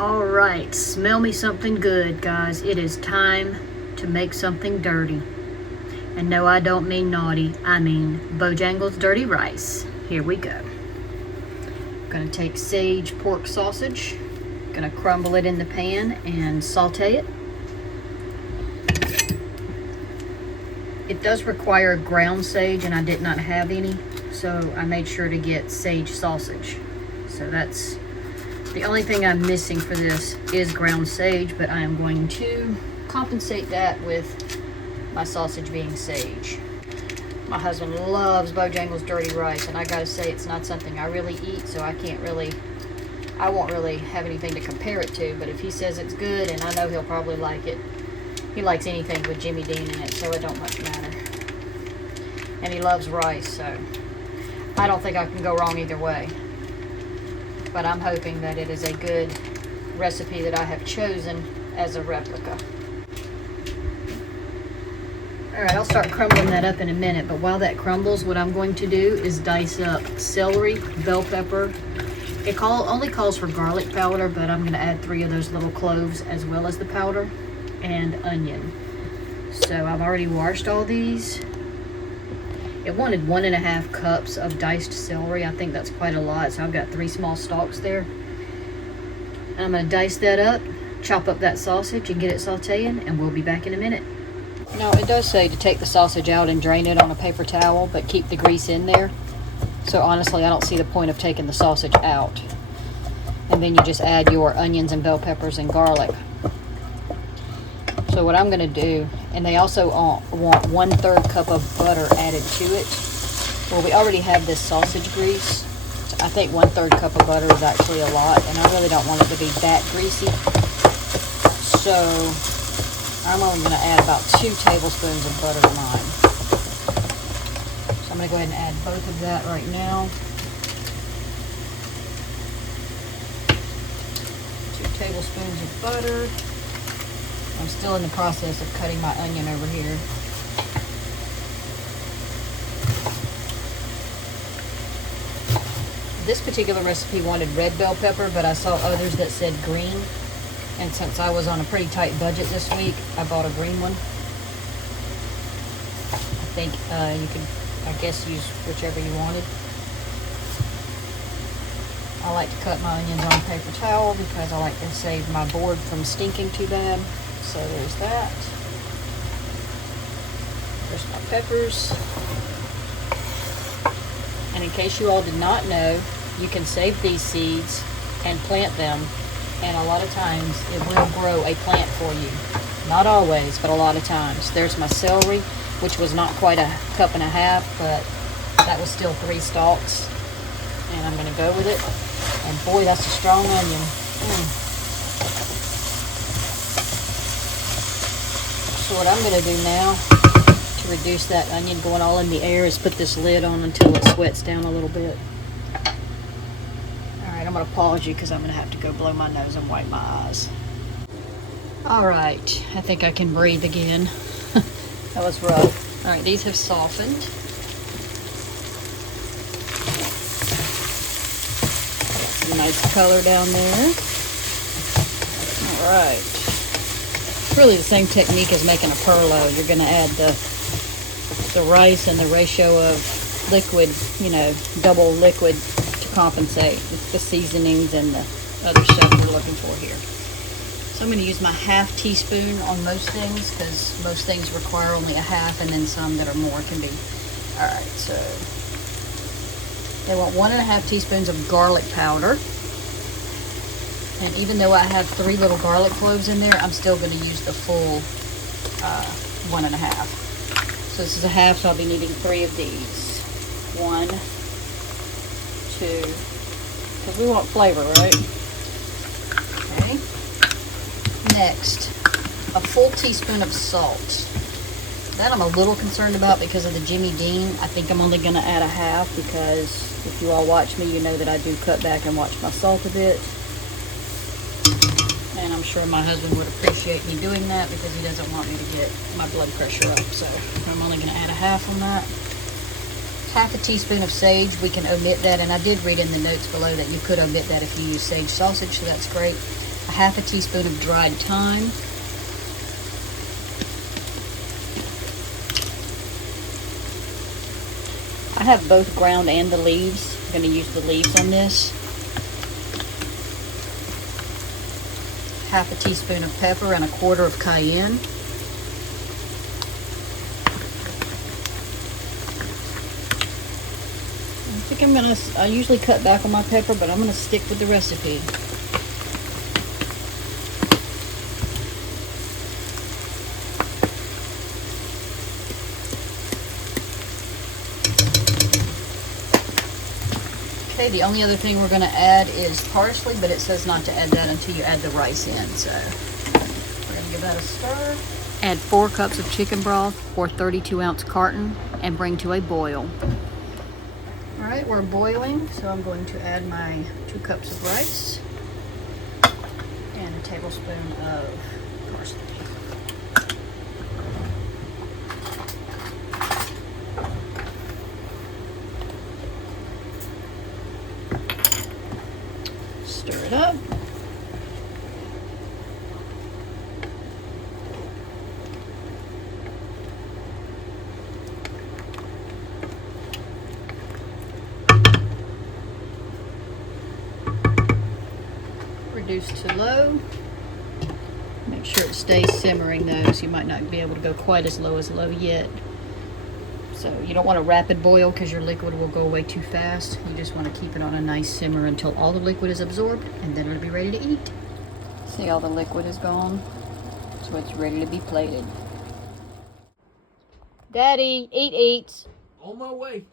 All right, smell me something good, guys. It is time to make something dirty. And no, I don't mean naughty. I mean Bojangles Dirty Rice. Here we go. I'm gonna take sage pork sausage, gonna crumble it in the pan and saute it. It does require ground sage, and I did not have any, so I made sure to get sage sausage. So that's the only thing I'm missing for this is ground sage, but I am going to compensate that with my sausage being sage. My husband loves Bojangles Dirty Rice, and I gotta say, it's not something I really eat, so I won't really have anything to compare it to, but if he says it's good, and I know he'll probably like it. He likes anything with Jimmy Dean in it, so it don't much matter. And he loves rice, so I don't think I can go wrong either way. But I'm hoping that it is a good recipe that I have chosen as a replica. Alright, I'll start crumbling that up in a minute, but while that crumbles, what I'm going to do is dice up celery, bell pepper. It only calls for garlic powder, but I'm going to add 3 of those little cloves as well as the powder, and onion. So I've already washed all these. It wanted 1.5 cups of diced celery. I think that's quite a lot, so I've got 3 small stalks there. And I'm going to dice that up, chop up that sausage, and get it sauteing, and we'll be back in a minute. Now, it does say to take the sausage out and drain it on a paper towel, but keep the grease in there. So honestly, I don't see the point of taking the sausage out. And then you just add your onions and bell peppers and garlic. So what I'm going to do, and they also want 1/3 cup of butter added to it. Well, we already have this sausage grease. So I think 1/3 cup of butter is actually a lot, and I really don't want it to be that greasy. So I'm only going to add about 2 tablespoons of butter to mine. So I'm going to go ahead and add both of that right now. 2 tablespoons of butter. I'm still in the process of cutting my onion over here. This particular recipe wanted red bell pepper, but I saw others that said green. And since I was on a pretty tight budget this week, I bought a green one. I think you could, I guess, use whichever you wanted. I like to cut my onions on a paper towel because I like to save my board from stinking too bad. So there's that. There's my peppers. And in case you all did not know, you can save these seeds and plant them, and a lot of times it will grow a plant for you. Not always, but a lot of times. There's my celery, which was not quite 1.5 cups, but that was still 3 stalks. And I'm going to go with it. And boy, that's a strong onion. So what I'm going to do now to reduce that onion going all in the air is put this lid on until it sweats down a little bit. Alright, I'm going to pause you because I'm going to have to go blow my nose and wipe my eyes. Alright, I think I can breathe again. That was rough. Alright, these have softened. Some nice color down there. Alright. It's really the same technique as making a perlo. You're going to add the rice and the ratio of liquid, double liquid to compensate with the seasonings and the other stuff we're looking for here. So I'm going to use my 1/2 teaspoon on most things because most things require only 1/2, and then some that are more can be. Alright, so they want 1.5 teaspoons of garlic powder. And even though I have 3 little garlic cloves in there, I'm still going to use the full 1.5. So this is 1/2, so I'll be needing 3 of these. 1, 2, because we want flavor, right? Okay. Next, a full teaspoon of salt. That I'm a little concerned about because of the Jimmy Dean. I think I'm only going to add 1/2 because if you all watch me, you know that I do cut back and watch my salt a bit. And I'm sure my husband would appreciate me doing that because he doesn't want me to get my blood pressure up. So I'm only going to add 1/2 on that. 1/2 teaspoon of sage. We can omit that, and I did read in the notes below that you could omit that if you use sage sausage, so that's great. a half a teaspoon of dried thyme, I have both ground and the leaves. I'm going to use the leaves on this. Half a teaspoon of pepper and a quarter of cayenne. I usually cut back on my pepper, but I'm going to stick with the recipe. Okay, the only other thing we're going to add is parsley, but it says not to add that until you add the rice in, so we're going to give that a stir. Add 4 cups of chicken broth or 32-ounce carton and bring to a boil. All right, we're boiling, so I'm going to add my 2 cups of rice and a tablespoon of parsley. Stir it up. Reduce to low. Make sure it stays simmering though, so you might not be able to go quite as low yet. So you don't want a rapid boil because your liquid will go away too fast. You just want to keep it on a nice simmer until all the liquid is absorbed, and then it'll be ready to eat. See, all the liquid is gone, so it's ready to be plated. Daddy, eat. On my way.